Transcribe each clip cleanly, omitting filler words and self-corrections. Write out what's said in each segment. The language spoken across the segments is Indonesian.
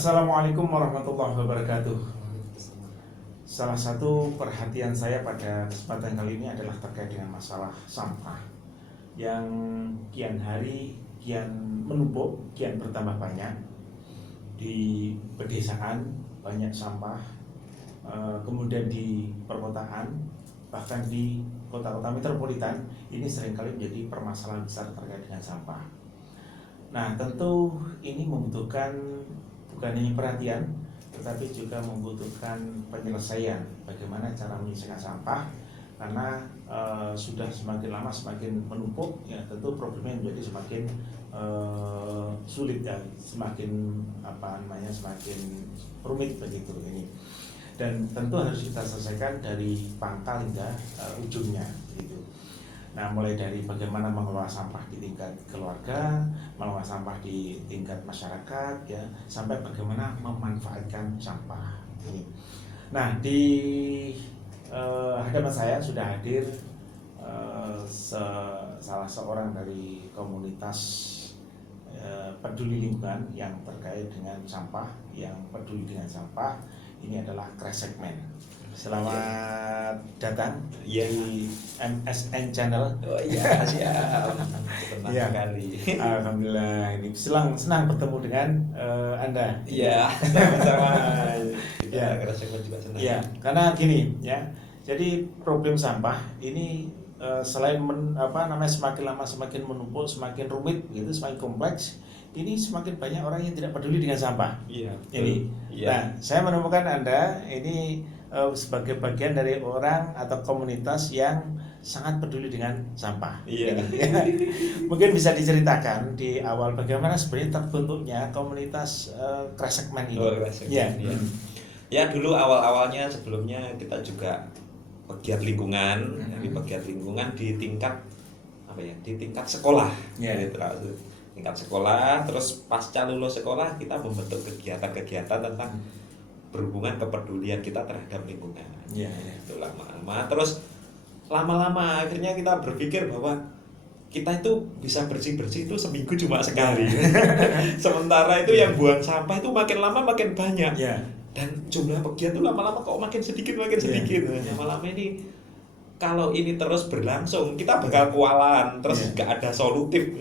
Assalamualaikum warahmatullahi wabarakatuh. Salah satu perhatian saya pada kesempatan kali ini adalah terkait dengan masalah sampah yang kian hari kian menumpuk, kian bertambah banyak di pedesaan, banyak sampah, kemudian di perkotaan, bahkan di kota-kota metropolitan ini seringkali menjadi permasalahan besar terkait dengan sampah. Nah, tentu ini membutuhkan bukan hanya perhatian, tetapi juga membutuhkan penyelesaian bagaimana cara menyelesaikan sampah, karena sudah semakin lama semakin menumpuk, ya tentu problemnya menjadi semakin sulit dan semakin semakin rumit begitu ini. Dan tentu harus kita selesaikan dari pangkal hingga ujungnya gitu. Nah, mulai dari bagaimana mengelola sampah di tingkat keluarga, mengelola sampah di tingkat masyarakat, ya, sampai bagaimana memanfaatkan sampah ini. Nah, di hadapan saya sudah hadir salah seorang dari komunitas peduli lingkungan yang terkait dengan sampah, yang peduli dengan sampah. Ini adalah Kresekmen. Selamat datang di MSN Channel. Oh iya, siap. Senang Ya. sekali. Alhamdulillah, ini senang bertemu dengan Anda. Iya, sama-sama. Ya. Kresekmen juga senang. Ya, karena gini ya. Jadi problem sampah ini selain semakin lama semakin menumpuk, semakin rumit, gitu, semakin kompleks. Ini semakin banyak orang yang tidak peduli dengan sampah. Iya. Ini. Iya. Nah, saya menemukan Anda ini sebagai bagian dari orang atau komunitas yang sangat peduli dengan sampah. Iya. Mungkin bisa diceritakan di awal bagaimana sebenarnya terbentuknya komunitas Kresekmen ini. Oh, Kresekmen. Ya. Iya. Ya, dulu awal-awalnya sebelumnya kita juga pegiat lingkungan, jadi pegiat lingkungan di tingkat di tingkat sekolah. Ya. Tingkat sekolah, terus pasca lulus sekolah kita membentuk kegiatan-kegiatan tentang berhubungan kepedulian kita terhadap lingkungan. Ya, ya. Itu lama-lama, terus lama-lama akhirnya kita berpikir bahwa kita itu bisa bersih-bersih itu seminggu cuma sekali. Sementara itu yang buang sampah itu makin lama makin banyak. Ya. Dan jumlah pegiat itu lama-lama kok makin sedikit. Lama-lama ini kalau ini terus berlangsung kita bakal kewalahan, terus nggak ada solutif,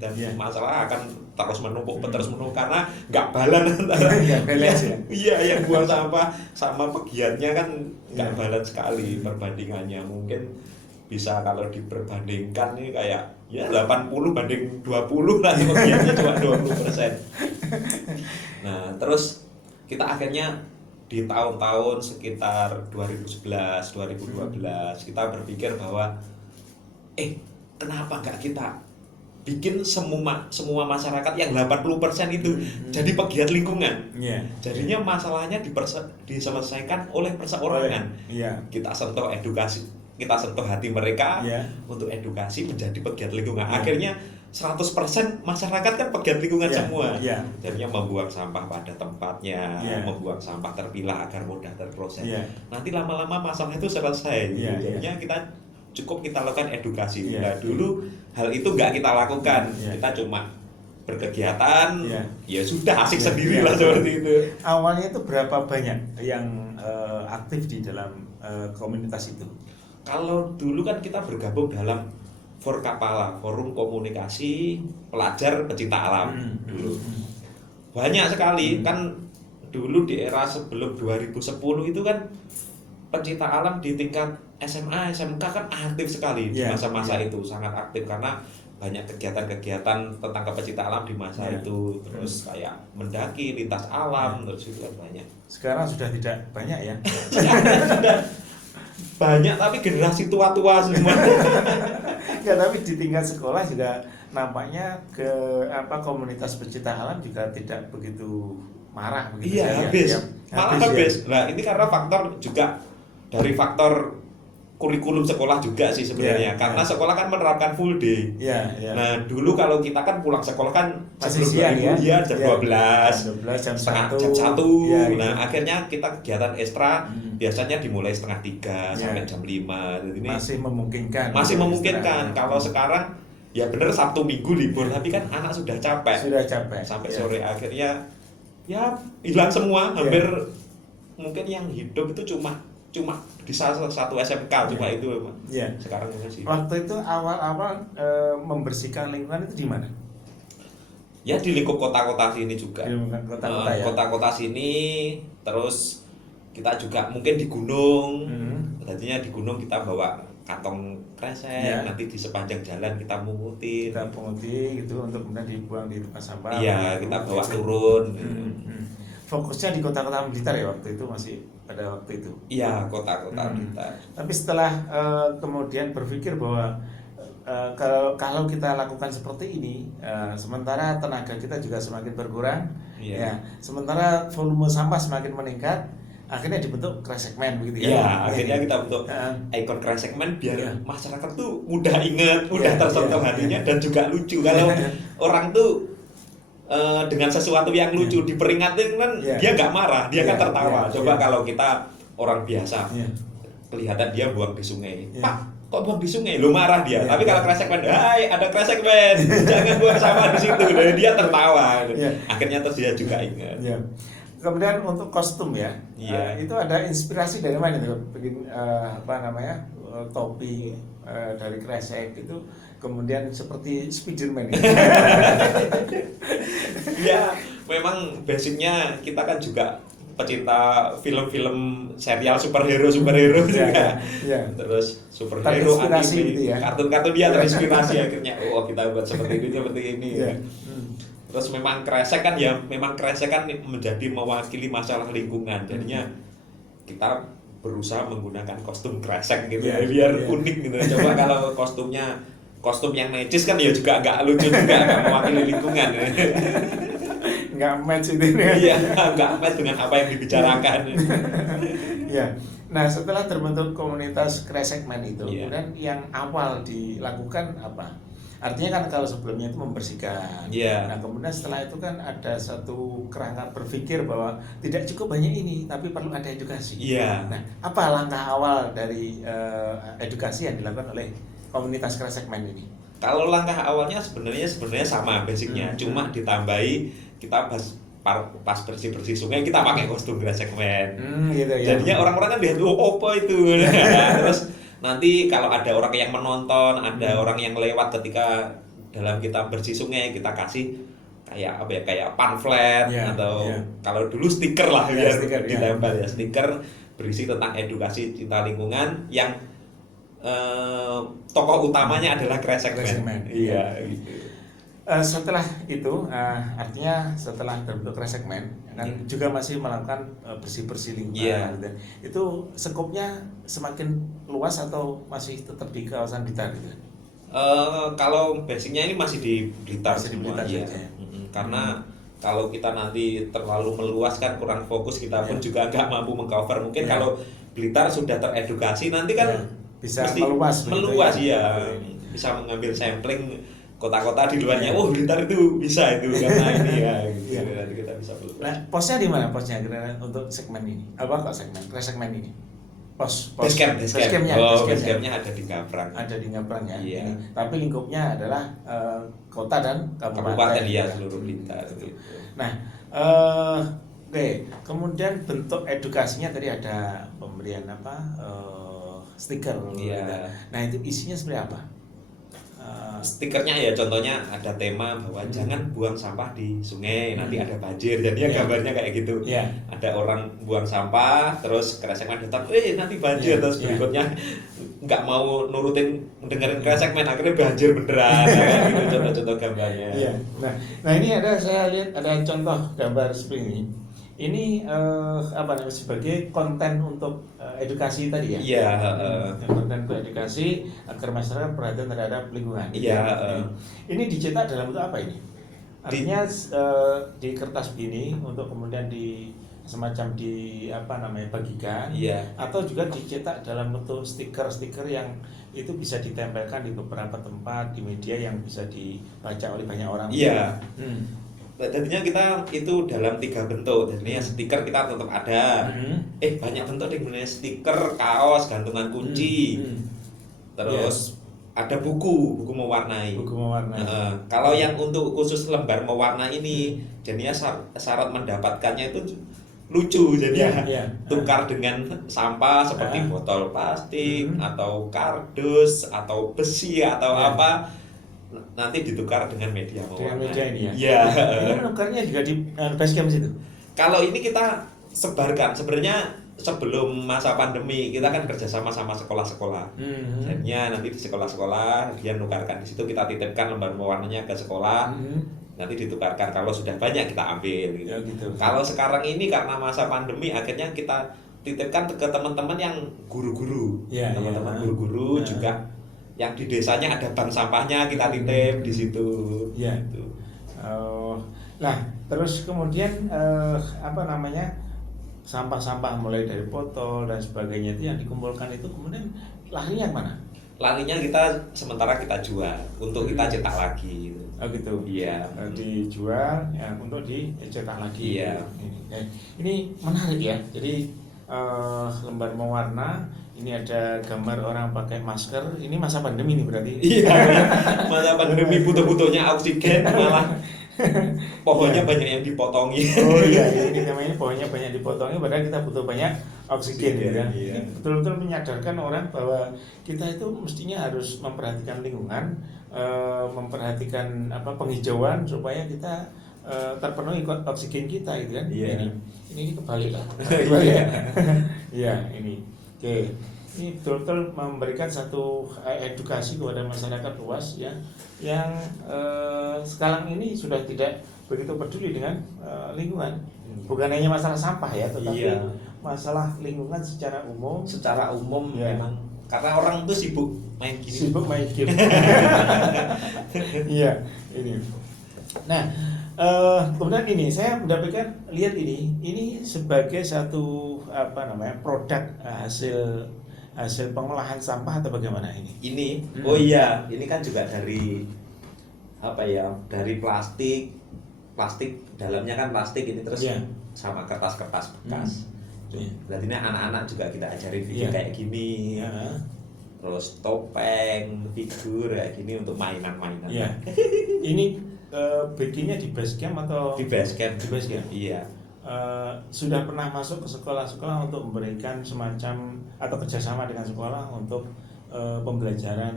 dan masalah akan terus menumpuk karena nggak balance antara yang buang sampah sama pegiatnya kan nggak balance sekali perbandingannya. Mungkin bisa kalau diperbandingkan nih kayak 80 banding 20 lah, pegiatnya cuma 20%. Nah, terus kita akhirnya di tahun-tahun sekitar 2011, 2012 kita berpikir bahwa kenapa nggak kita bikin semua masyarakat yang 80% itu jadi pegiat lingkungan. Jadinya masalahnya diselesaikan oleh perseorangan. Kita sentuh edukasi, kita sentuh hati mereka untuk edukasi menjadi pegiat lingkungan. Akhirnya 100% masyarakat kan pegiat lingkungan semua. Jadinya membuang sampah pada tempatnya, membuang sampah terpilah agar mudah terproses. Nanti lama-lama masalah itu selesai. Jadinya kita lakukan edukasi. Nah, dulu hal itu nggak kita lakukan. Kita cuma berkegiatan, ya sudah asik sendiri lah seperti itu. Awalnya itu berapa banyak yang aktif di dalam komunitas itu? Kalau dulu kan kita bergabung dalam Forkapala, Forum Komunikasi Pelajar Pecinta Alam dulu. Banyak sekali kan dulu di era sebelum 2010 itu kan pecinta alam di tingkat SMA, SMK kan aktif sekali di masa-masa itu, sangat aktif karena banyak kegiatan-kegiatan tentang kepecinta alam di masa itu, terus kayak mendaki, lintas alam, terus itu kan banyak. Sekarang sudah tidak banyak ya? Sudah banyak tapi generasi tua-tua semua. Enggak, tapi di tingkat sekolah juga nampaknya komunitas pecinta alam juga tidak begitu marah begitu. Habis. Nah, ini karena faktor juga dari faktor kurikulum sekolah juga sih sebenarnya. Karena sekolah kan menerapkan full day. Nah, dulu kalau kita kan pulang sekolah kan masih siang jam 12, jam 1. Nah, akhirnya kita kegiatan ekstra biasanya dimulai 2:30 sampai jam 5. Jadi ini masih memungkinkan. Kalau sekarang ya bener Sabtu Minggu libur, tapi kan anak sudah capek. Sampai sore, akhirnya ya hilang semua, hampir mungkin yang hidup itu cuma di satu SMK cuma itu Pak. Sekarang masih. Waktu itu awal-awal membersihkan lingkungan itu di mana? Ya di lingkup kota-kota sini juga. Kota-kota ya. Kota-kota sini, terus kita juga mungkin di gunung. Tadinya di gunung kita bawa kantong kresek, nanti di sepanjang jalan kita punguti gitu untuk kemudian dibuang di tempat sampah. Iya, kita bawa turun. Fokusnya di kota-kota Blitar ya waktu itu, masih pada waktu itu. Iya, kota-kota Blitar. Tapi setelah kemudian berpikir bahwa kalau kita lakukan seperti ini, sementara tenaga kita juga semakin berkurang, ya, sementara volume sampah semakin meningkat, akhirnya dibentuk Kresekmen begitu ya. Iya, akhirnya kita bentuk ikon Kresekmen biar masyarakat tuh mudah ingat, mudah tersentuh hatinya dan juga lucu. Kalau orang tuh dengan sesuatu yang lucu diperingatin kan dia nggak marah, dia kan tertawa. Coba kalau kita orang biasa kelihatan dia buang di sungai, Pak, kok buang di sungai? Lu marah dia. Tapi kalau Kresekmen, hai ada Kresekmen, jangan buang sampah di situ. Dan dia tertawa. Akhirnya terus dia juga ingat. Kemudian untuk kostum ya, itu ada inspirasi dari mana itu? Bikin topi dari kresek itu kemudian seperti Spiderman ya. Ya, memang basicnya kita kan juga pecinta film-film serial superhero juga. Terus superhero anime gitu ya. Kartun-kartun dia terinspirasi akhirnya. Oh, kita buat seperti ini ya. Terus memang kresek kan menjadi mewakili masalah lingkungan. Jadinya kita berusaha menggunakan kostum kresek gitu biar unik gitu. Coba kalau kostum yang necis kan ya juga nggak lucu juga, nggak mewakili lingkungan. Nggak match itu. Iya, nggak match dengan apa yang dibicarakan. Ya. Nah, setelah terbentuk komunitas Kresekmen itu, kemudian yang awal dilakukan apa? Artinya kan kalau sebelumnya itu membersihkan. Nah, kemudian setelah itu kan ada satu kerangka berpikir bahwa tidak cukup banyak ini, tapi perlu ada edukasi. Nah, apa langkah awal dari edukasi yang dilakukan oleh komunitas Kresekmen ini? Kalau langkah awalnya sebenarnya sama basicnya, cuma ditambahi kita pas bersih sungai kita pakai kostum Kresekmen. Gitu ya. Jadinya orang-orang kan lihat, oh apa itu. Terus nanti kalau ada orang yang menonton, ada orang yang lewat ketika dalam kita bersih sungai, kita kasih kayak pamflet atau kalau dulu stiker lah biar ditempel stiker berisi tentang edukasi cinta lingkungan yang tokoh utamanya adalah Kresekmen. Iya gitu. Setelah itu, artinya setelah terbentuk Kresekmen kan juga masih melakukan bersih lingkungan. Itu skopnya semakin luas atau masih tetap di kawasan Blitar gitu? Kalau basicnya ini masih di Blitar semua, karena kalau kita nanti terlalu meluas kan kurang fokus, kita pun juga nggak mampu mengcover. Mungkin kalau Blitar sudah teredukasi nanti kan bisa meluas ya. Bisa mengambil sampling kota-kota di luarnya. Oh, Blitar itu bisa itu karena ini ya gitu. Nanti kita bisa meluas. Nah, posnya di mana posnya untuk segmen ini? Apa kok Kresekmen ini? Basecampnya ada di Ngabrang. Ada di Ngabrang ya. Iya. Tapi lingkupnya adalah kota dan kabupaten seluruh Blitar gitu. Nah, kemudian bentuk edukasinya tadi ada pemberian stiker. Nah, itu isinya seperti apa? Stikernya ya contohnya ada tema bahwa jangan buang sampah di sungai, nanti ada banjir. Jadinya gambarnya kayak gitu. Ada orang buang sampah, terus Kresekmen datang, nanti banjir. Terus berikutnya nggak mau nurutin dengerin Kresekmen, akhirnya banjir beneran. Gitu contoh-contoh gambarnya. Nah ini saya lihat ada contoh gambar seperti ini. Ini sebagai konten untuk edukasi tadi ya? Iya. Konten untuk edukasi agar masyarakat perhatian terhadap lingkungan. Iya. Ini dicetak dalam bentuk apa ini? Artinya di kertas begini untuk kemudian semacam bagikan. Atau juga dicetak dalam bentuk stiker-stiker yang itu bisa ditempelkan di beberapa tempat di media yang bisa dibaca oleh banyak orang. Iya. Jadinya kita itu dalam 3 bentuk. Jadinya stiker kita tetap ada. Banyak bentuk deh, stiker, kaos, gantungan kunci. Terus ada buku mewarnai. Buku mewarnai. Kalau yang untuk khusus lembar mewarna ini, jadinya syarat mendapatkannya itu lucu, jadi tukar dengan sampah seperti botol plastik atau kardus atau besi atau apa, nanti ditukar dengan media mewarna. Dengan media ini ya. Iya. Ini nukarnya juga di Basecamp situ. Kalau ini kita sebarkan sebenarnya sebelum masa pandemi, kita kan kerjasama sama sekolah-sekolah. Jadinya nanti di sekolah-sekolah dia nukarkan, di situ kita titipkan lembar mewarnanya ke sekolah. Nanti ditukarkan, kalau sudah banyak kita ambil gitu. Ya, gitu. Kalau sekarang ini karena masa pandemi akhirnya kita titipkan ke teman-teman yang guru-guru, teman-teman guru-guru juga yang di desanya ada bank sampahnya, kita titip di situ. Ya. Gitu. Nah, terus kemudian sampah-sampah mulai dari botol dan sebagainya itu yang dikumpulkan itu kemudian larinya kemana? Larinya sementara kita jual untuk kita cetak lagi. Oh gitu. Iya. Dijual ya untuk dicetak lagi. Iya. Ini menarik ya. Jadi lembar mewarna, ini ada gambar orang pakai masker. Ini masa pandemi nih berarti. Iya. Masa pandemi butuh-butuhnya oksigen malah pohonnya banyak yang dipotongi. Oh iya, ini namanya pohonnya banyak dipotongi padahal kita butuh banyak oksigen gitu kan. Iya. Ini betul-betul menyadarkan orang bahwa kita itu mestinya harus memperhatikan lingkungan, memperhatikan penghijauan supaya kita terpenuhi oksigen kita gitu kan. Iya. Ini kebalik lah. Iya, ini. Oke. Ini betul-betul memberikan satu edukasi kepada masyarakat luas ya, yang sekarang ini sudah tidak begitu peduli dengan lingkungan. Bukan hanya masalah sampah ya, tetapi masalah lingkungan secara umum. Secara umum memang karena orang itu sibuk main game. Sibuk main game. Iya, ini. Nah, kemudian ini saya mendapatkan lihat ini sebagai satu produk hasil pengolahan sampah atau bagaimana ini? Ini, oh iya, ini kan juga dari dari plastik dalamnya kan plastik ini terus sama kertas-kertas bekas. Berarti ini anak-anak juga kita ajarin bikin kayak gini, terus topeng, figur kayak gini untuk mainan-mainan. Ini bikinnya di Basecamp atau? Di Basecamp. Di Basecamp. Iya. Sudah pernah masuk ke sekolah-sekolah untuk memberikan semacam atau kerjasama dengan sekolah untuk pembelajaran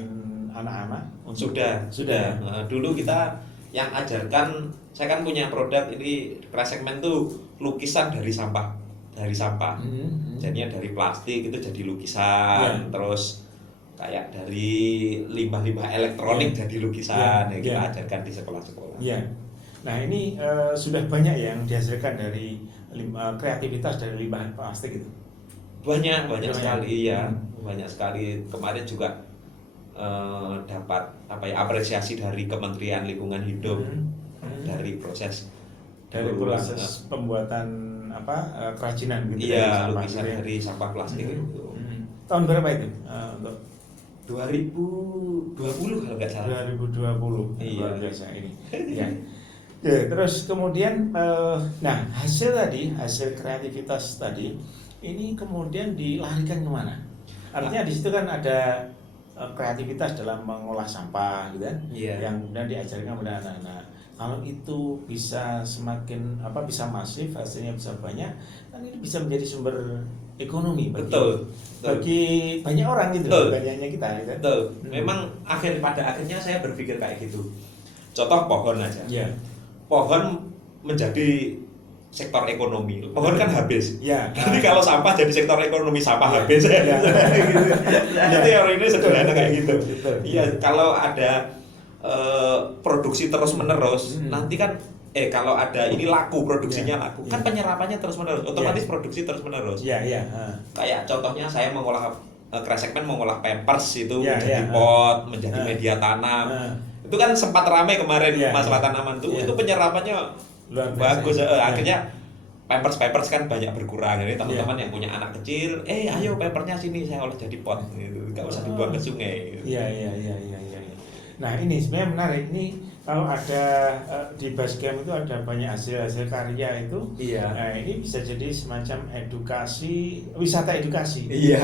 anak-anak? Sudah. Dulu kita yang ajarkan, saya kan punya produk ini Resegmen tuh lukisan dari sampah. Jadinya dari plastik itu jadi lukisan, terus kayak dari limbah-limbah elektronik jadi lukisan, yang kita ajarkan di sekolah-sekolah. Nah ini sudah banyak yang dihasilkan dari kreativitas dari limbah plastik itu. Banyak sekali ya, banyak sekali. Kemarin juga dapat apresiasi dari Kementerian Lingkungan Hidup dari proses pembuatan kerajinan gitu. Iya, lukisan dari sampah plastik itu. Tahun berapa itu? Untuk 2020 kalau nggak salah. 2020. Iya. Luar biasa ini. Ya. Terus kemudian hasil kreativitas tadi ini kemudian dilarikan kemana? Artinya di situ kan ada kreativitas dalam mengolah sampah gitu kan, yang kemudian diajarkan kepada anak-anak. Kalau itu bisa bisa masif, hasilnya bisa banyak, kan ini bisa menjadi sumber ekonomi bagi banyak orang gitu, bukan hanya kita gitu. Betul. Memang pada akhirnya saya berpikir kayak gitu. Contoh pohon aja. Pohon menjadi sektor ekonomi. Pohon kan habis. Jadi kalau sampah jadi sektor ekonomi, sampah habis. Teori ini sederhana kayak gitu. Iya, kalau ada produksi terus-menerus, nanti kan kalau ada ini laku, produksinya laku. Kan penyerapannya terus-menerus, otomatis produksi terus-menerus. Kayak contohnya saya mengolah Resegmen mengolah Pampers itu menjadi pot, menjadi media tanam. Itu kan sempat ramai kemarin masalah tanaman itu penyerapannya bagus. Akhirnya Pampers kan banyak berkurang. Jadi teman-teman yang punya anak kecil, ayo pampersnya sini saya olah jadi pot, gitu. Nggak usah dibuang ke sungai. Gitu. Iya. Nah ini sebenarnya menarik. Ini kalau ada di Basecamp itu ada banyak hasil karya itu. Nah ini bisa jadi semacam wisata edukasi. Iya.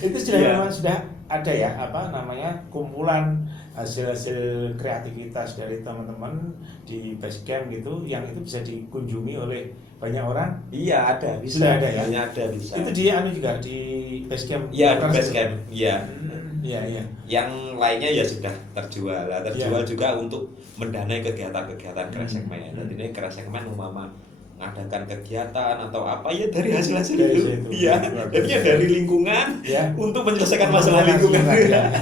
Itu sudah ada ya apa namanya kumpulan hasil-hasil kreativitas dari teman-teman di Basecamp gitu yang itu bisa dikunjungi oleh banyak orang. Iya ada, bisa. Sudah ada ya? Hanya ada bisa. Itu di anu juga di Basecamp. Iya di Basecamp. Iya. Iya iya. Yang lainnya ya sudah terjual. Terjual juga untuk mendanai kegiatan-kegiatan Kresekmen. Dan ini Kresekmen umpama mengadakan kegiatan atau apa ya dari hasil-hasil itu. Iya. Jadi ya dari lingkungan ya, untuk menyelesaikan masalah lingkungan. Ya.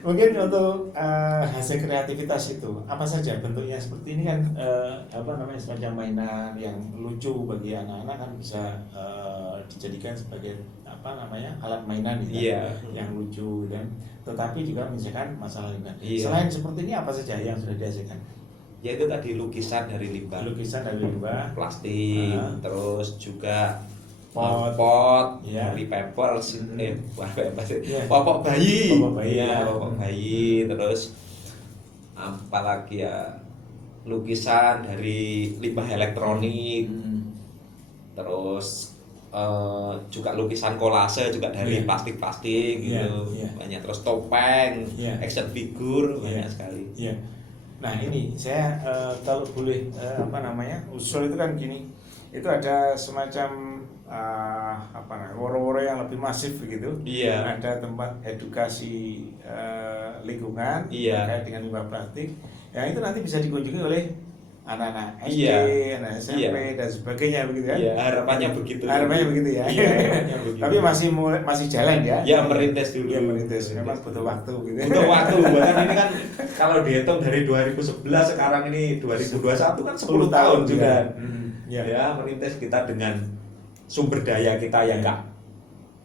Mungkin untuk hasil kreativitas itu apa saja bentuknya, seperti ini kan apa namanya semacam mainan yang lucu bagi anak-anak kan bisa dijadikan sebagai apa namanya alat mainan gitu yang lucu dan tetapi juga menyelesaikan masalah lingkungan. Selain seperti ini apa saja yang sudah dihasilkan? Ya itu tadi lukisan dari limbah plastik, terus juga pot dari pampers, popok bayi, popok bayi, terus apalagi ya lukisan dari limbah elektronik, terus juga lukisan kolase juga dari plastik-plastik gitu, banyak, terus topeng, action figure banyak sekali. Nah ini saya kalau boleh apa namanya usul itu kan gini, itu ada semacam apa namanya woro-woro yang lebih masif begitu. Ada tempat edukasi lingkungan terkait dengan limbah plastik, yang itu nanti bisa dikunjungi oleh anak-anak SD, anak SMP dan sebagainya begitu kan? Harapannya begitu. Harapannya begitu ya. Tapi masih jalan ya. Ya merintis dulu. Ya merintis. Memang butuh waktu gitu. Butuh waktu. Bahkan ini kan kalau dihitung dari 2011 sekarang ini 2021 kan 10 tahun juga. Ya merintis kita dengan sumber daya kita yang enggak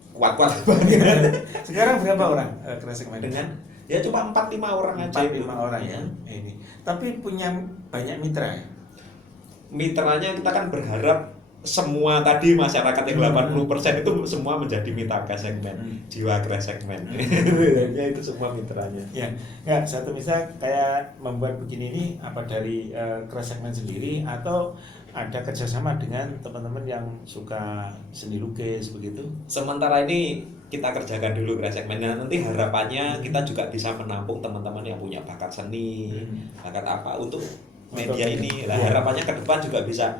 kuat-kuat banget. Sekarang berapa orang Kresekmen? Dengan ya cuma 4-5 orang aja. 4-5 orang ya. Ini. Tapi punya banyak mitra ya? Mitranya kita kan berharap semua tadi masyarakat yang 80% itu semua menjadi mitra Kresekmen, jiwa Kresekmen. Ya itu semua mitranya. Ya, enggak, satu misal kayak membuat begini ini apa dari Kresekmen sendiri atau ada kerjasama dengan teman-teman yang suka seni lukis begitu? Sementara ini kita kerjakan dulu Kresekmen. Nanti harapannya kita juga bisa menampung teman-teman yang punya bakat seni, bakat apa untuk media ini. Nah, harapannya ke depan juga bisa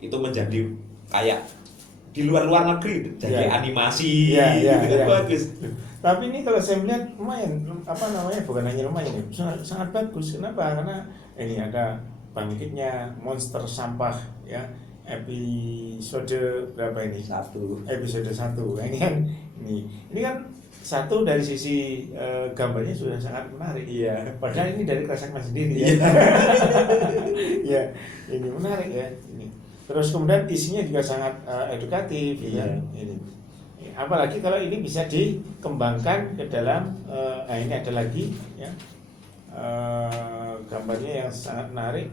itu menjadi kayak di luar negeri jadi animasi gitu kan bagus. Tapi ini kalau saya melihat lumayan apa namanya, bukan hanya lumayan ya, sangat bagus. Kenapa? Karena ini ada bangkitnya monster sampah ya, episode berapa ini? Episode 1. Ini kan ini kan satu dari sisi gambarnya sudah sangat menarik. Padahal ini dari Kresekmen sendiri ya. Ya, ini menarik ya ini. Terus kemudian isinya juga sangat edukatif ya. Ini. Apalagi kalau ini bisa dikembangkan ke dalam ini ada lagi ya. Gambarnya yang sangat menarik.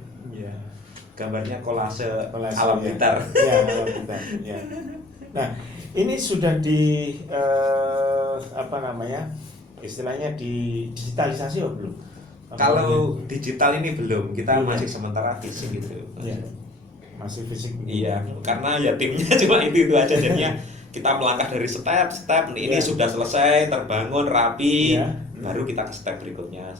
Gambarnya kolase alam pintar. Alam pintar. Nah, ini sudah di apa namanya? Istilahnya di digitalisasi atau belum? Kalau digital ini belum, kita masih sementara fisik gitu. Masih fisik. Karena ya timnya cuma itu aja, jadinya kita melangkah dari step ini sudah selesai, terbangun rapi, baru kita ke step berikutnya.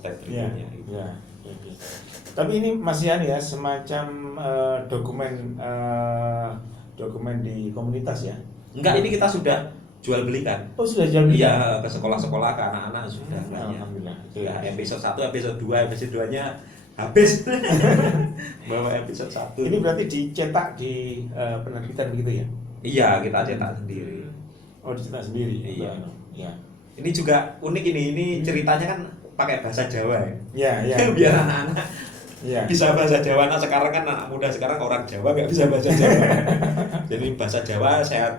Tapi ini masih ada ya semacam dokumen di komunitas ya? Enggak, ini kita sudah jual belikan. Oh, sudah jual belikan? Iya, ke sekolah-sekolah, ke anak-anak sudah. Alhamdulillah. Ya, episode 1, episode 2-nya habis. Bawa episode 1. Ini berarti dicetak di penerbitan begitu ya? Iya, kita cetak sendiri. Oh, dicetak sendiri. Iya. Ini juga unik ini ceritanya kan pakai bahasa Jawa ya. Biar anak-anak bisa bahasa Jawa. Nah, sekarang kan anak muda sekarang orang Jawa nggak bisa bahasa Jawa. Jadi bahasa Jawa saya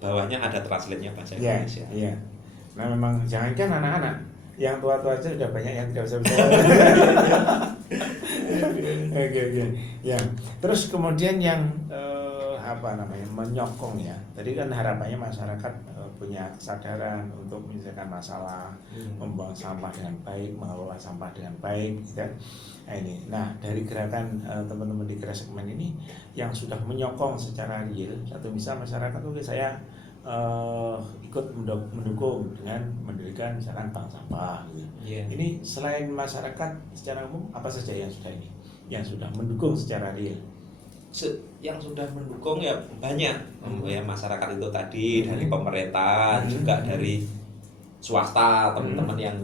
bawahnya ada translate-nya bahasa Indonesia. Nah, memang jangankan anak-anak, yang tua-tua aja sudah banyak yang tidak bisa bahasa. Oke. Ya. Terus kemudian yang apa namanya menyokong ya. Tadi kan harapannya masyarakat punya kesadaran untuk menyelesaikan masalah, membuang sampah dengan baik, mengelola sampah dengan baik, gitu kan. Nah, dari gerakan teman-teman di Kresekmen ini yang sudah menyokong secara real, satu misal masyarakat, oke saya ikut mendukung dengan mendirikan misalkan bank sampah gitu. Ini selain masyarakat secara umum apa saja yang sudah mendukung secara real? Yang sudah mendukung ya banyak, ya masyarakat itu tadi dari pemerintah, juga dari swasta, teman-teman yang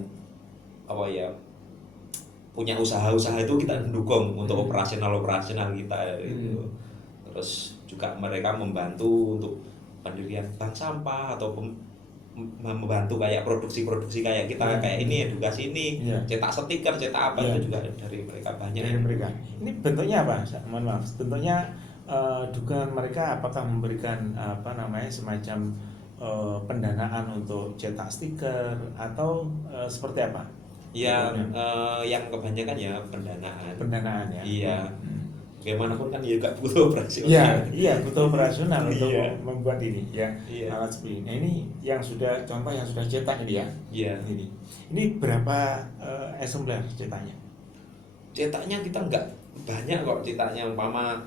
punya usaha-usaha itu kita mendukung untuk operasional kita itu. Terus juga mereka membantu untuk pendirian bank sampah atau membantu kayak produksi kayak kita kayak ini, edukasi ini, cetak stiker, cetak apa itu juga dari mereka banyak. Dari mereka. Ini bentuknya apa? Mohon maaf. Bentuknya dukungan mereka apakah memberikan semacam pendanaan untuk cetak stiker atau seperti apa? Yang kebanyakan ya pendanaan. Pendanaan ya. Iya. Bagaimanapun kan ya gak butuh operasional. Iya, butuh operasional untuk membuat ini ya. Alat seperti ini. Nah, ini yang sudah contoh yang sudah cetak ini ya. Iya. Ini berapa eksemplar cetaknya? Cetaknya kita nggak banyak kok cetaknya, umpama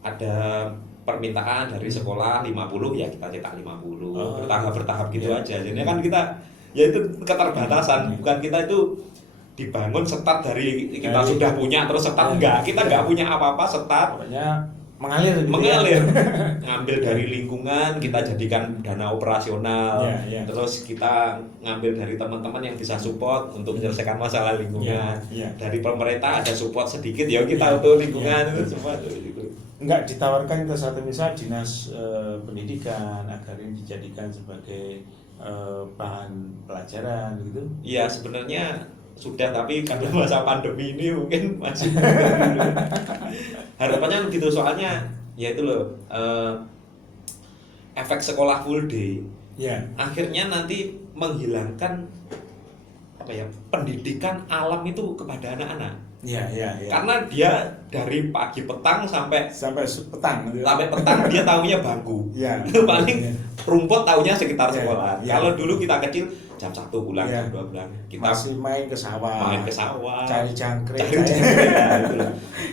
ada permintaan dari sekolah 50 ya kita cetak 50. Bertahap gitu aja. Jadi kan kita ya itu keterbatasan, bukan kita itu dibangun setat dari kita sudah punya terus setat enggak, kita enggak punya apa-apa setat, pokoknya mengalir ngambil dari lingkungan, kita jadikan dana operasional, terus kita ngambil dari teman-teman yang bisa support untuk menyelesaikan masalah lingkungan, dari pemerintah ada support sedikit ya kita untuk lingkungan itu support gitu. Enggak ditawarkan ke satu misal dinas pendidikan agar ini dijadikan sebagai bahan pelajaran gitu? Iya sebenarnya sudah, tapi karena masa pandemi ini mungkin masih harapannya gitu, soalnya ya itu loh efek sekolah full day akhirnya nanti menghilangkan pendidikan alam itu kepada anak-anak. Karena dia dari pagi petang sampai petang dia taunya bangku. Paling rumput taunya sekitar sekolah. Kalau dulu kita kecil jam 1 pulang, jam 2 pulang. Kita masih main ke sawah, cari jangkrik.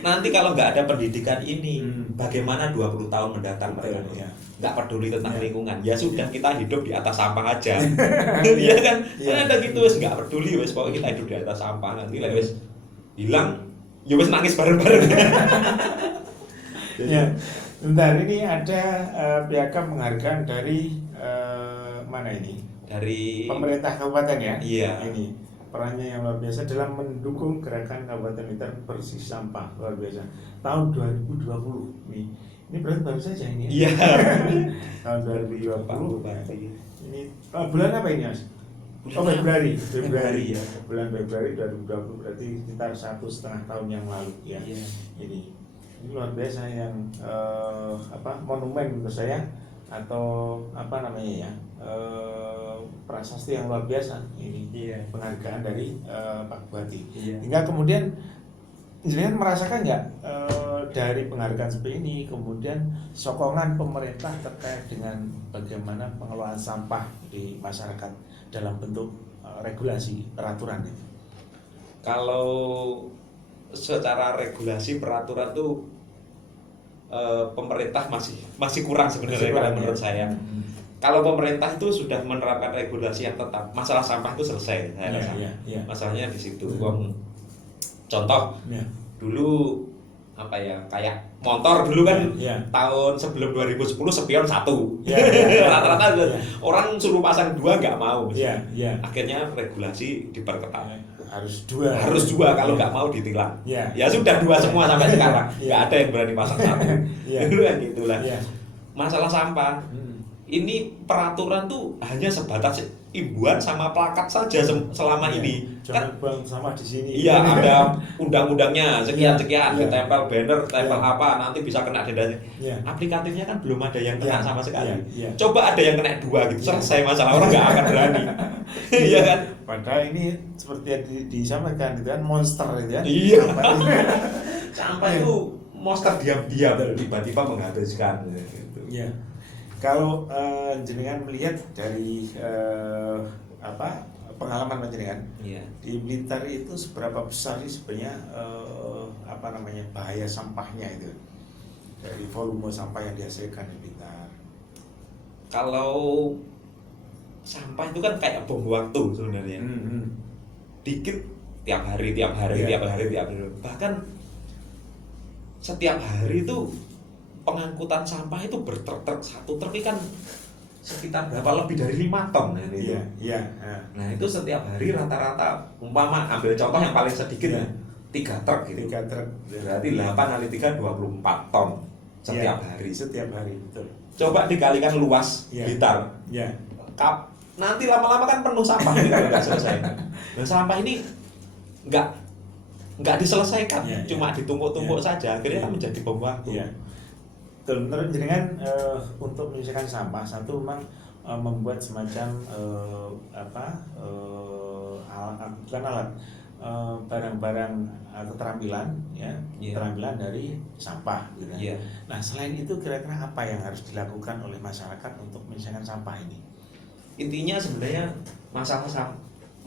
Nanti kalau nggak ada pendidikan ini, bagaimana 20 tahun mendatang mereka? Nggak peduli tentang lingkungan. Ya sudah, kita hidup di atas sampah aja. Iya kan? Ada gitu wes, nggak peduli wes, pokoknya kita hidup di atas sampah. Nanti lah wes hilang, ya wes nangis bareng-bareng. Bentar, ini ada piagam penghargaan dari mana ini? Dari pemerintah kabupaten ya. Ini perannya yang luar biasa dalam mendukung gerakan Kabupaten Blitar bersih sampah, luar biasa. Tahun 2020 nih. Ini berarti baru saja ini. Tahun 2020. Ini bulan apa ini, Mas? Februari ya. Bulan Februari 2020 berarti sekitar 1,5 tahun yang lalu ya. Ini luar biasa yang monumen menurut saya, atau prasasti yang luar biasa ini. Penghargaan dari Pak Bupati. Hingga kemudian jenengan merasakan nggak dari penghargaan seperti ini kemudian sokongan pemerintah terkait dengan bagaimana pengelolaan sampah di masyarakat dalam bentuk regulasi peraturan itu? Kalau secara regulasi peraturan tuh pemerintah masih kurang sebenarnya kalau menurut saya. Kalau pemerintah itu sudah menerapkan regulasi yang tetap, masalah sampah itu selesai saya rasa. Masalahnya di situ. Contoh dulu kayak motor dulu kan tahun sebelum 2010 spion 1 rata-rata orang suruh pasang 2 nggak mau. Akhirnya regulasi diperketat, harus dua kalau nggak mau ditilang. Ya sudah 2 semua sampai sekarang, nggak ada yang berani pasang 1. Dulu kan gitulah. Masalah sampah ini peraturan tuh hanya sebatas imbuan sama plakat saja selama ini. Jangan buang sampah di sini. Iya, ada undang-undangnya sekian, ditempel banner, tempel apa, nanti bisa kena dendanya. Aplikatifnya kan belum ada yang kena sama sekali. Coba ada yang kena 2 gitu, selesai masalah, orang nggak akan berani. Iya kan? Padahal ini seperti yang disampaikan itu kan monster itu kan. Sampah itu monster diam-diam tiba-tiba menghabiskan gitu. Kalau jenengan melihat dari pengalaman jenengan di Blitar itu seberapa besar sih sebenarnya bahaya sampahnya itu dari volume sampah yang dihasilkan di Blitar? kalau sampah itu kan kayak bom waktu sebenarnya. Dikit tiap hari. Bahkan setiap hari itu pengangkutan sampah itu bertruk-truk, satu truk kan sekitar berapa, lebih dari 5 ton ini. Nah itu setiap hari rata-rata, umpama ambil contoh yang paling sedikit 3 truk gitu. 3 truk. Berarti 8 kali 3 24 ton setiap hari. Setiap hari, betul. Coba dikalikan luas Blitar. Nanti lama-lama kan penuh sampah gitu, nggak selesai. Dan sampah ini nggak diselesaikan, cuma ditumpuk-tumpuk saja, akhirnya kan menjadi bom waktu. Menurut jenengan untuk menyelesaikan sampah, satu memang membuat semacam bukan alat, barang-barang keterampilan, keterampilan dari sampah, gitu. Nah, selain itu kira-kira apa yang harus dilakukan oleh masyarakat untuk menyelesaikan sampah ini? Intinya sebenarnya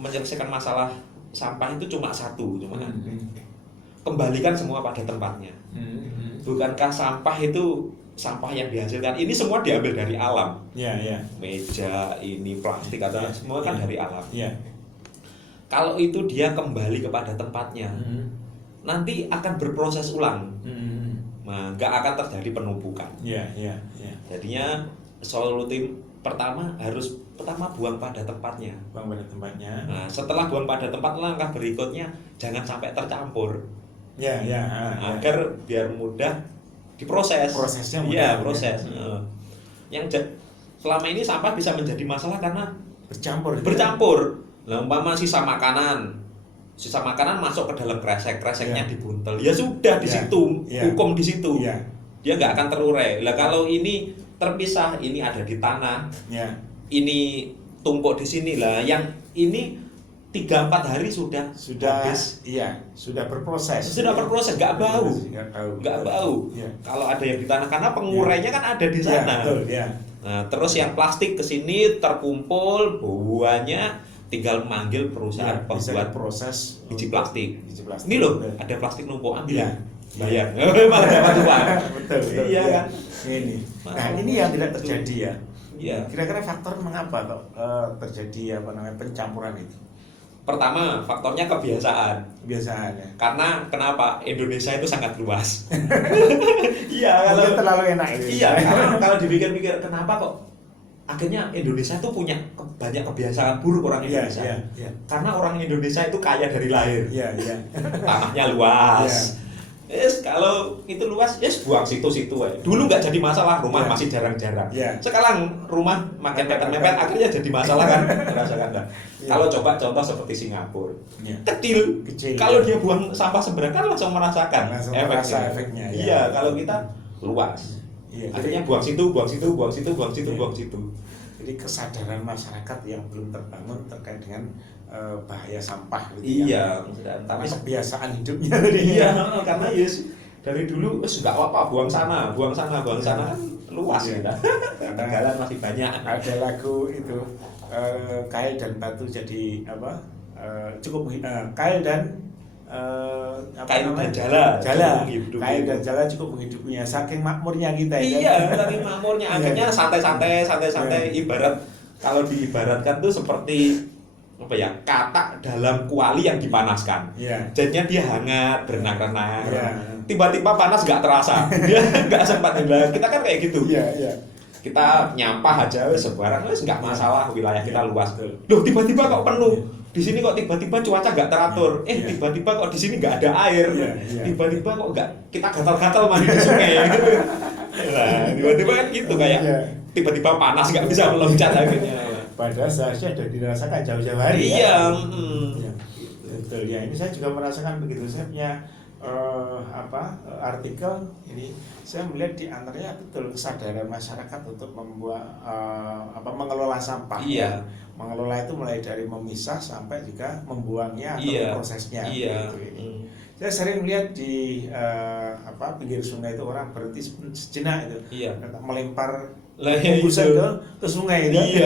menyelesaikan masalah sampah itu cuma satu, kembalikan semua pada tempatnya. Bukankah sampah itu sampah yang dihasilkan ini semua diambil dari alam? Meja ini, plastik atau semua kan dari alam. Kalau itu dia kembali kepada tempatnya, nanti akan berproses ulang. Nah, nggak akan terjadi penumpukan. Jadinya solutif pertama harus buang pada tempatnya. Nah, setelah buang pada tempat, langkah berikutnya jangan sampai tercampur. Agar biar mudah diproses. Prosesnya mudah. Proses. Yang selama ini sampah bisa menjadi masalah karena bercampur. Nah, umpama sisa makanan masuk ke dalam kreseknya dibuntel. Ya sudah di situ, hukum di situ. Dia nggak akan terurai. Lah kalau ini terpisah, ini ada di tanah, ini tumpuk di sini lah. Yang ini 3-4 hari sudah habis. Sudah berproses. Nggak bau. Kalau ada yang di tanah, karena pengurainya kan ada di sana. Nah, terus yang plastik ke sini terkumpul, bauannya tinggal manggil perusahaan pembuat proses biji plastik. Ini loh, ada plastik numpuk, ambil. Bayar. Malah dapat uang. Betul. Iya kan? Ini. Nah, ini yang tidak terjadi ya. Kira-kira faktor mengapa kok terjadi pencampuran itu? Pertama, faktornya kebiasaan ya. Karena kenapa? Indonesia itu sangat luas. Kalau terlalu enak itu. Kalau dipikir-pikir, kenapa kok akhirnya Indonesia itu punya banyak kebiasaan buruk orang Indonesia. Karena orang Indonesia itu kaya dari lahir. Tanahnya luas. Kalau itu luas, buang situ-situ aja. Dulu nggak jadi masalah, rumah masih jarang-jarang. Sekarang rumah makin mepet-mepet, akhirnya jadi masalah kan? Merasakan nggak? Kalau coba contoh seperti Singapura, kecil. Kalau dia buang sampah seberang kan langsung merasakan efeknya. Kalau kita luas. Akhirnya buang situ. Jadi kesadaran masyarakat yang belum terbangun terkait dengan bahaya sampah tapi kebiasaan hidupnya tadi. Karena dari dulu nggak apa-apa, buang sana kan luas kita. Jalan masih banyak. Ada lagu itu kail dan batu jadi cukup kail dan jala. Kail dan jala cukup menghidupinya, saking makmurnya kita. Saking makmurnya, akhirnya santai. Ibarat, kalau diibaratkan tuh seperti katak dalam kuali yang dipanaskan. Jadinya dia hangat, berenang-renang. Tiba-tiba panas nggak terasa. Dia nggak sempat hilang. Kita kan kayak gitu. Kita nyampah aja sebarang nggak masalah, wilayah kita luas. Loh, tiba-tiba kok penuh. Di sini kok tiba-tiba cuaca nggak teratur. Tiba-tiba kok di sini nggak ada air. Tiba-tiba kok nggak, kita gatal-gatal mandi di sungai. Nah, tiba-tiba kan gitu, kayak tiba-tiba panas nggak bisa meloncat akhirnya. Padahal seharusnya sudah dirasakan jauh-jauh hari. Betul ya. Ini saya juga merasakan begitu. Saya punya artikel ini, saya melihat di antaranya betul kesadaran masyarakat untuk membuat mengelola sampah. Mengelola itu mulai dari memisah sampai juga membuangnya atau prosesnya. Saya sering melihat di pinggir sungai itu orang berhenti sejenak itu, melempar bungkusan ke sungai itu.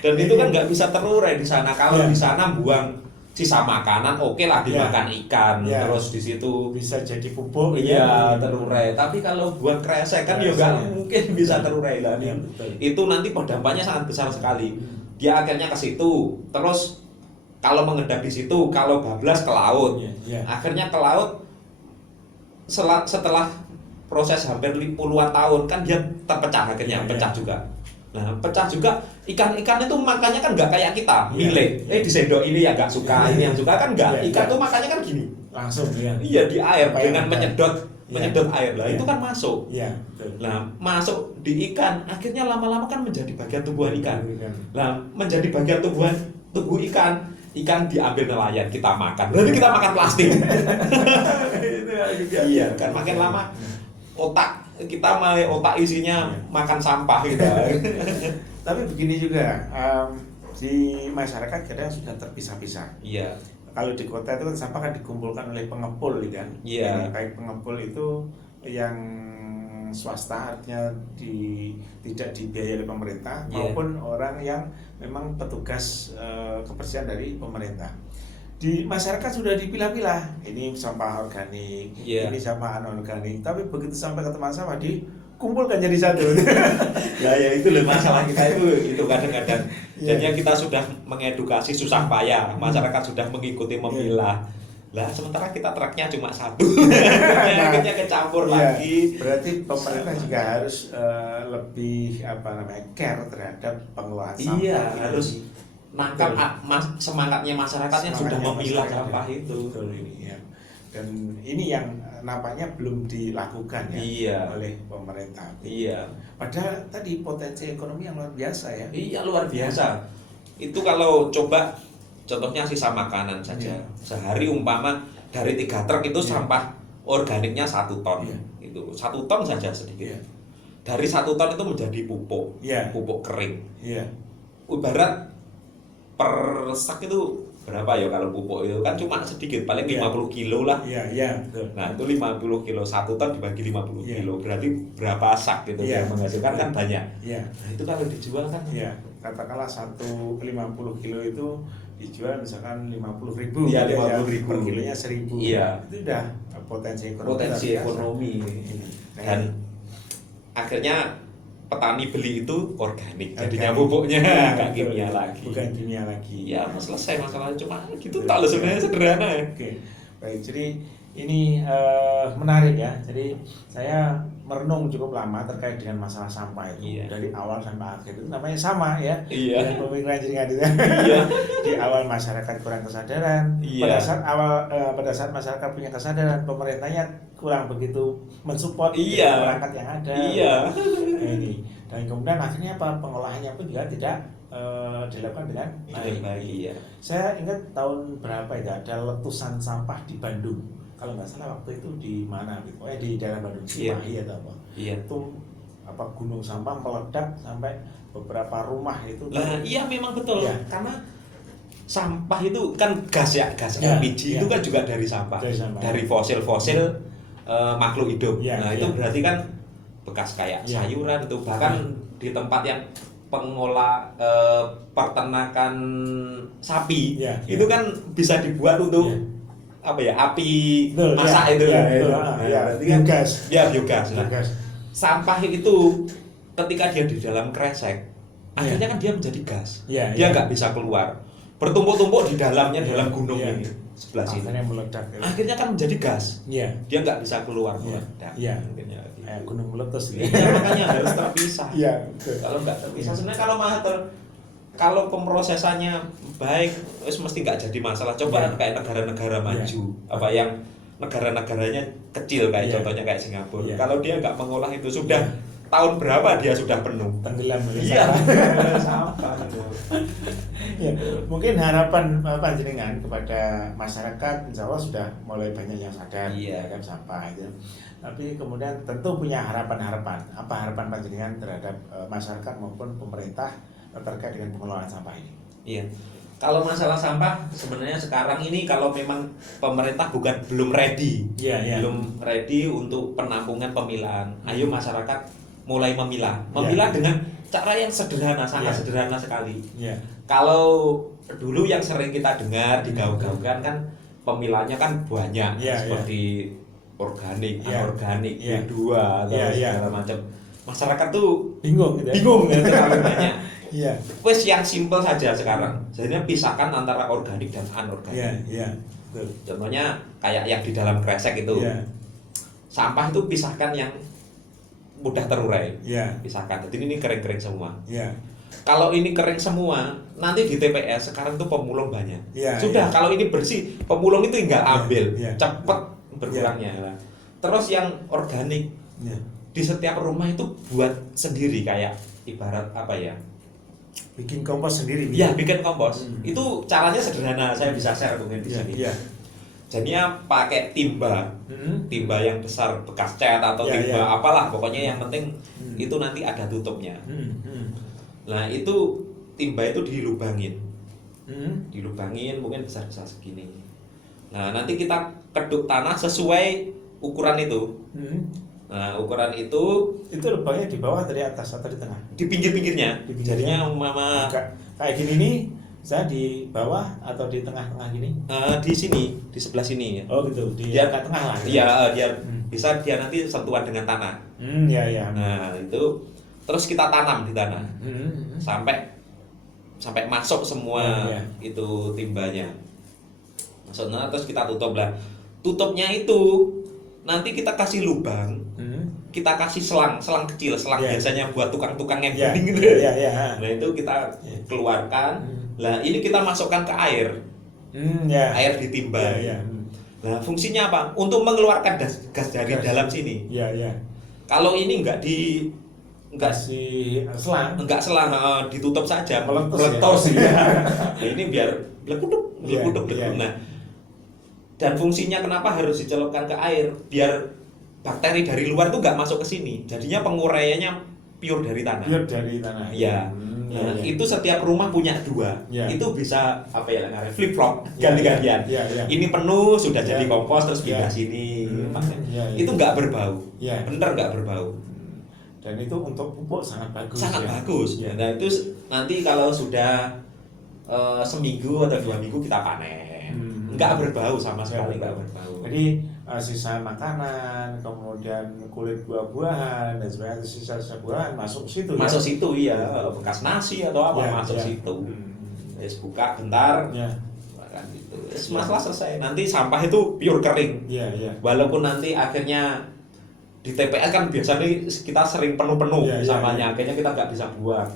Dan itu kan nggak bisa terurai di sana. Kalau di sana buang sisa makanan oke lah dimakan ikan, terus di situ bisa jadi pupuk, terurai. Tapi kalau buat kresek kan ya nggak mungkin bisa terurai lah. Itu nanti dampaknya sangat besar sekali. Dia akhirnya ke situ, terus kalau mengendap di situ, kalau bablas ke laut, akhirnya ke laut setelah proses hampir puluhan tahun kan dia terpecah akhirnya, pecah juga. Nah, pecah juga, ikan-ikan itu makannya kan nggak kayak kita, milih, di sendok ini yang nggak suka, ini yang suka kan nggak. Ikan tuh makannya kan gini, langsung Iya di air dengan menyedot air lah, itu kan masuk. Nah, masuk di ikan, akhirnya lama-lama kan menjadi bagian tubuhan ikan. Nah, menjadi bagian tubuh ikan diambil nelayan, kita makan. Berarti kita makan plastik. Iya, kan makin lama otak isinya makan sampah gitu. Tapi begini juga, di masyarakat kadang sudah terpisah-pisah. Iya. Kalau di kota itu kan sampah kan dikumpulkan oleh pengepul kan. Iya. Baik pengepul itu yang swasta, artinya tidak dibiayai oleh pemerintah, maupun orang yang memang petugas kebersihan dari pemerintah. Di masyarakat sudah dipilah-pilah, ini sampah organik, ini sampah anorganik, tapi begitu sampai ke tempat sampah dikumpulkan jadi satu. Ya itu loh masalah kita itu kadang-kadang. Jadinya kita sudah mengedukasi susah payah, masyarakat sudah mengikuti memilah. Lah sementara kita truknya cuma satu, akhirnya kecampur lagi. Berarti pemerintah juga harus lebih care terhadap pengelolaan sampah. Iya, harus nangkap semangatnya masyarakatnya sudah memilah sampah itu. Betul ini ya. Dan ini yang nampaknya belum dilakukan oleh pemerintah. Iya. Padahal tadi potensi ekonomi yang luar biasa ya. Iya luar biasa. Itu kalau coba contohnya sisa makanan saja. Sehari umpama dari 3 truk itu sampah organiknya 1 ton. Itu 1 ton saja sedikit. Dari 1 ton itu menjadi pupuk kering. Ibarat per sak itu berapa ya kalau pupuk itu kan cuma sedikit, paling 50 kilo lah. Nah itu 50 kilo, 1 ton dibagi 50 kilo berarti berapa sak gitu yang menghasilkan kan banyak. Nah itu kalau dijual kan katakanlah 50 kilo itu dijual misalkan 50.000. 50.000 per kilonya 1.000. Itu udah potensi ekonomi. Dan akhirnya petani beli itu organik, jadinya pupuknya nggak kimia lagi. Bukan kimia lagi. Ya, selesai masalahnya, cuma gitu tak sebenarnya sederhana ya. Oke. Baik, jadi ini menarik ya. Jadi saya merenung cukup lama terkait dengan masalah sampah itu. Dari awal sampai akhir itu namanya sama ya. Dengan pemikiran jaringan itu. Di awal masyarakat kurang kesadaran. Pada saat masyarakat punya kesadaran, pemerintahnya kurang begitu mensupport perangkat yang ada. Ini. Dan kemudian akhirnya pengolahannya pun juga tidak dilakukan dengan baik. Saya ingat tahun berapa itu ada letusan sampah di Bandung. Kalau nggak salah waktu itu di mana gitu, di daerah Bandung, Cimahi atau apa? Itu gunung sampah meledak sampai beberapa rumah itu. Iya memang betul. Karena sampah itu kan gas LPG itu kan juga dari sampah. Dari fosil makhluk hidup. Itu berarti kan bekas kayak sayuran itu, bahkan di tempat yang pengolah peternakan sapi itu kan bisa dibuat untuk api masak itu. Berarti kan biogas. Sampah itu ketika dia di dalam kresek akhirnya kan dia menjadi gas. Dia nggak bisa keluar, bertumpuk-tumpuk di dalamnya dalam gunung ini sebelah sini. Akhirnya meledak. Akhirnya kan menjadi gas. Dia nggak bisa keluar meledak. Gunung meletus gitu. Makanya harus terpisah. Kalau nggak terpisah sebenarnya kalau pemrosesannya baik, mesti nggak jadi masalah. Coba kayak negara-negara maju, yang negara-negaranya kecil kayak contohnya kayak Singapura. Kalau dia nggak mengolah itu sudah tahun berapa dia sudah penuh, tenggelam. Sampah. Mungkin harapan panjenengan kepada masyarakat, insya Allah sudah mulai banyak yang sadar terhadap sampah itu. Tapi kemudian tentu punya harapan-harapan. Apa harapan panjenengan terhadap masyarakat maupun pemerintah terkait dengan pengelolaan sampah ini? Kalau masalah sampah sebenarnya sekarang ini kalau memang pemerintah belum ready, belum ready untuk penampungan pemilahan. Ayo masyarakat mulai memilah dengan cara yang sederhana, sangat sederhana sekali. Kalau dulu yang sering kita dengar digaung-gaungkan kan pemilahnya kan banyak seperti organik, anorganik, B2 atau segala macam. Masyarakat tuh bingung gitu ya. Bingung ya terlalu banyak. Iya. Wes yang simple saja sekarang. Jadinya pisahkan antara organik dan anorganik. Iya. Contohnya kayak yang di dalam kresek itu. Sampah itu pisahkan yang mudah terurai. Pisahkan. Jadi ini kering-kering semua. Kalau ini kering semua, nanti di TPS sekarang tuh pemulung banyak. Sudah kalau ini bersih, pemulung itu nggak ambil, cepet berkurangnya. Terus yang organik di setiap rumah itu buat sendiri, kayak ibarat apa ya? Bikin kompos sendiri. Iya, bikin kompos. Itu caranya sederhana, saya bisa share mungkin di sini. Jadinya pakai timba, timba yang besar bekas cat atau timba apalah, pokoknya yang penting itu nanti ada tutupnya. Nah itu timba itu dilubangin, mungkin besar-besar segini. Nah nanti kita keduk tanah sesuai ukuran itu. Nah ukuran itu lubangnya di bawah dari atas atau di tengah? Di pinggir-pinggirnya. Jadinya mama kayak gini nih. Saya di bawah atau di tengah-tengah gini? Di sini, di sebelah sini. Oh gitu, di tengah lah. Iya, dia bisa dia nanti sentuhan dengan tanah. Iya. Nah itu terus kita tanam di tanah sampai masuk semua itu timbanya. Masuk tanah terus kita tutup lah. Tutupnya itu nanti kita kasih lubang. Kita kasih selang kecil, biasanya buat tukang-tukang yang bening gitu. Nah itu kita keluarkan. Lah ini kita masukkan ke air. Air ditimba. Nah fungsinya apa? Untuk mengeluarkan gas dari dalam sini. Kalau ini enggak selang, ditutup saja, meletus. Nah ini biar blekuduk. Nah dan fungsinya kenapa harus dicelupkan ke air? Biar bakteri dari luar tuh nggak masuk ke sini, jadinya penguraiannya pure dari tanah. Iya. Itu setiap rumah punya 2. Itu bisa apa ya? Flip flop, ganti-gantian. Ini penuh sudah jadi kompos terus pindah sini. Itu nggak berbau. Bener nggak berbau. Dan itu untuk pupuk sangat bagus. Bagus. Nah itu nanti kalau sudah seminggu atau 2 minggu kita panen. Nggak berbau sama sekali, nggak berbau. Jadi sisa makanan, kemudian kulit buah-buahan dan sebagainya, sisa buahan masuk situ. Masuk situ iya, bekas nasi atau apa masuk situ. Terus buka bentar, makan gitu. Masalah selesai. Nanti sampah itu pure kering. Walaupun nanti akhirnya di TPS kan biasanya kita sering penuh-penuh sampahnya, akhirnya kita nggak bisa buang.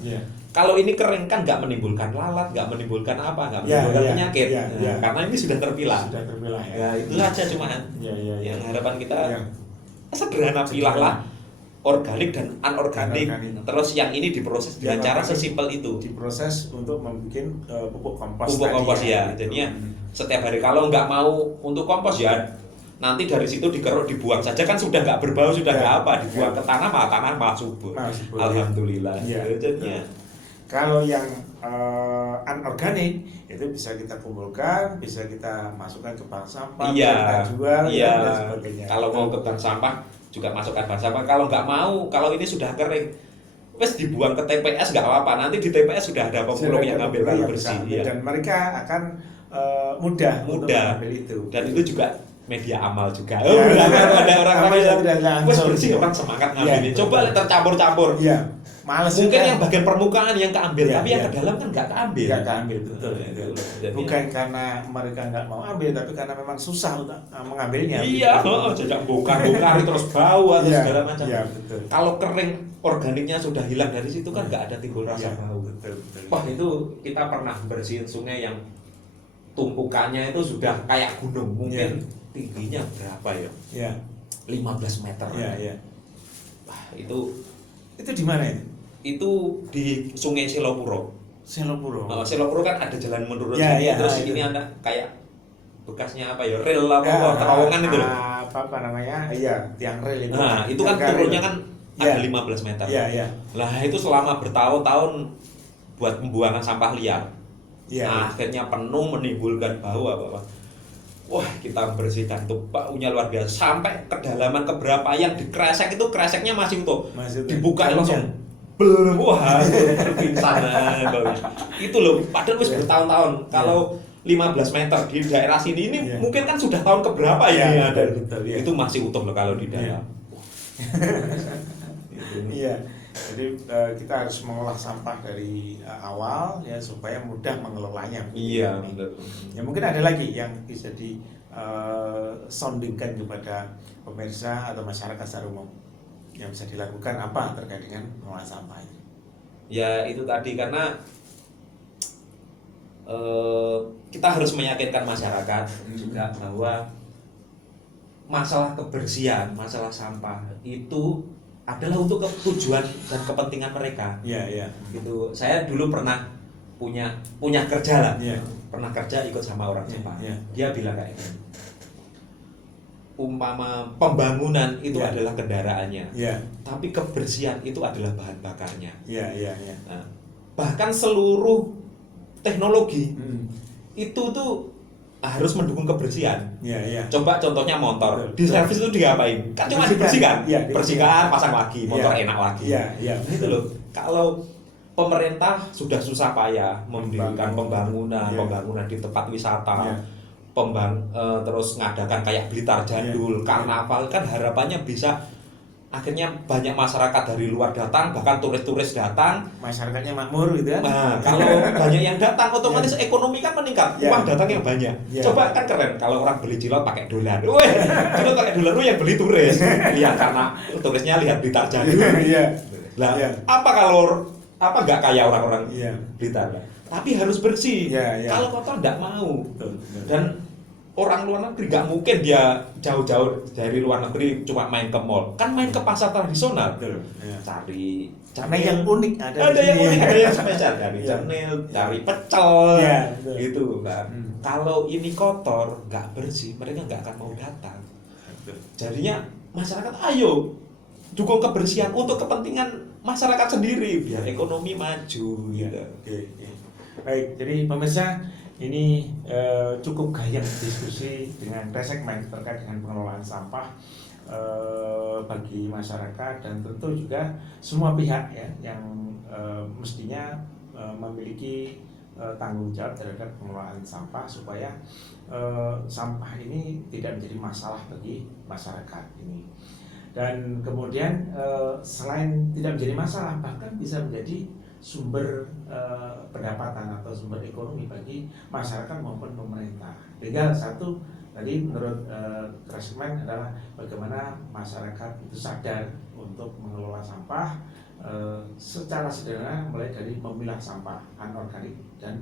Kalau ini kering kan nggak menimbulkan lalat, nggak menimbulkan apa, nggak menimbulkan penyakit. Karena ini sudah terpilah. Ya itu aja cuma yang harapan kita sederhana, pilah lah organik dan anorganik. Terus yang ini diproses dengan cara sesimpel itu. Diproses untuk membuat pupuk kompos. Pupuk kompos ya. Jadinya setiap hari kalau nggak mau untuk kompos ya nanti dari situ dikeruk dibuang saja kan sudah nggak berbau, sudah nggak apa, dibuang ke tanah malah subur. Alhamdulillah. Jadinya kalau yang anorganik itu bisa kita kumpulkan, bisa kita masukkan ke bank sampah, kita jual dan sebagainya. Kalau mau ke bank sampah juga masukkan bank sampah. Kalau nggak mau, kalau ini sudah kering, wes dibuang ke TPS nggak apa-apa. Nanti di TPS sudah ada pemulung yang ngambil baru bersih. Dan mereka akan mudah untuk mengambil itu. Dan itu juga media amal juga. Ada orang-orang yang wes bersih, orang semangat ngambilnya. Coba tercampur-campur. Males mungkin juga. Yang bagian permukaan yang keambil, tapi yang ke dalam kan nggak keambil. Nggak keambil, betul. Bukan karena mereka nggak mau ambil, tapi karena memang susah untuk mengambilnya. Iya, jadi bongkar terus bau atau segala macam. Betul. Kalau kering organiknya sudah hilang dari situ kan nggak ada timbul rasa bau. Betul. Wah itu kita pernah bersihin sungai yang tumpukannya itu sudah kayak gunung, mungkin tingginya berapa ya? 15 meter. Wah itu di mana itu? Itu di Sungai Selopuro. Selopuro kan ada jalan menurun terus ini ada kayak bekasnya apa ya, rel terowongan itu loh. Apa namanya? Tiang rel itu. Nah, itu kan turunnya kan ada 15 meter. Lah itu selama bertahun-tahun buat pembuangan sampah liar. Akhirnya penuh menimbulkan bau apa-apa. Wah, kita bersihkan tuh baunya luar biasa sampai kedalaman keberapa yang dikresek itu kreseknya masih utuh. Dibuka langsung tebel, wah pingsan itu loh, padahal wis bertahun-tahun. Kalau 15 meter di daerah sini ini mungkin kan sudah tahun keberapa ya, betul, itu masih utuh loh kalau di dalam. Iya. Jadi kita harus mengolah sampah dari awal ya supaya mudah mengelolanya. Iya, betul. Ya mungkin ada lagi yang bisa di soundingkan kepada pemirsa atau masyarakat secara umum yang bisa dilakukan apa terkait dengan mengolah sampah itu. Ya itu tadi, karena kita harus meyakinkan masyarakat juga bahwa masalah kebersihan, masalah sampah itu adalah untuk tujuan dan kepentingan mereka. Iya. Gitu. Saya dulu pernah punya kerja lah. Iya. Pernah kerja ikut sama orang Jepang. Iya. Dia bilang kayak gini. Umpama pembangunan itu adalah kendaraannya. Iya. Tapi kebersihan itu adalah bahan bakarnya. Iya. Nah, bahkan seluruh teknologi itu tuh harus mendukung kebersihan. Iya. Coba contohnya motor, di servis itu diapain? Kan cuma dibersihkan. Bersihkan, pasang lagi, motor enak lagi. Iya. Gitu loh. Kalau pemerintah sudah susah payah mendirikan pembangunan di tempat wisata, terus ngadakan kayak Blitar Jadul, karnaval, kan harapannya bisa akhirnya banyak masyarakat dari luar datang, bahkan turis-turis datang, masyarakatnya makmur gitu kan. Nah, kalau banyak yang datang otomatis ekonomi kan meningkat, uang datang yang banyak. Coba kan keren kalau orang beli cilok pakai dolar. Wih, cilok pakai dolar yang beli turis. Lihat karena turisnya lihat Blitar Jadul. Lah, apa nggak kaya orang-orang Blitar? Tapi harus bersih. Kalau kotor nggak mau. Dan orang luar negeri nggak mungkin dia jauh-jauh dari luar negeri cuma main ke mall, kan main ke pasar tradisional, cari yang unik ada yang spesial, cari cenil, cari pecel, gitu kan. Kalau ini kotor, nggak bersih, mereka nggak akan mau datang. Jadinya masyarakat ayo dukung kebersihan untuk kepentingan masyarakat sendiri biar ekonomi maju gitu. Baik, jadi pemirsa, ini cukup gayeng diskusi dengan resegmen terkait dengan pengelolaan sampah bagi masyarakat dan tentu juga semua pihak ya yang mestinya memiliki tanggung jawab terhadap pengelolaan sampah supaya sampah ini tidak menjadi masalah bagi masyarakat ini. Dan kemudian selain tidak menjadi masalah, bahkan bisa menjadi sumber pendapatan atau sumber ekonomi bagi masyarakat maupun pemerintah. Tinggal satu tadi menurut Resmen adalah bagaimana masyarakat itu sadar untuk mengelola sampah secara sederhana, mulai dari memilah sampah anorganik dan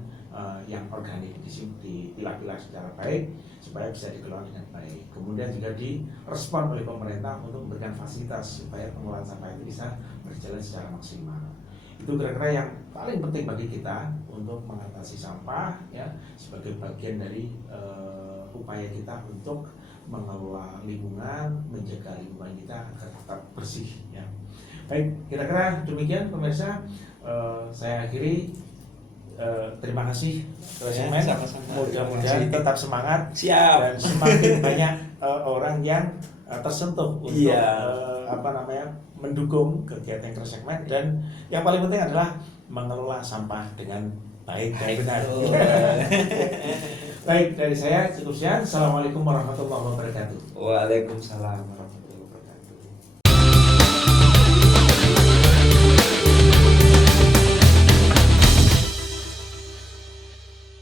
yang organik dipilah-pilah secara baik supaya bisa dikelola dengan baik. Kemudian juga direspon oleh pemerintah untuk memberikan fasilitas supaya pengelolaan sampah itu bisa berjalan secara maksimal. Itu kira-kira yang paling penting bagi kita untuk mengatasi sampah ya, sebagai bagian dari upaya kita untuk mengelola lingkungan, menjaga lingkungan kita agar tetap bersih ya. Baik, kira-kira demikian pemirsa. Saya akhiri. Terima kasih Resmen. Mudah-mudahan tetap semangat. Siap. Dan semakin banyak orang yang tersentuh untuk mendukung kegiatan Resegmen, dan yang paling penting adalah mengelola sampah dengan baik dan benar. Baik, dari saya cukup sekian. Assalamualaikum warahmatullahi wabarakatuh. Waalaikumsalam warahmatullahi wabarakatuh.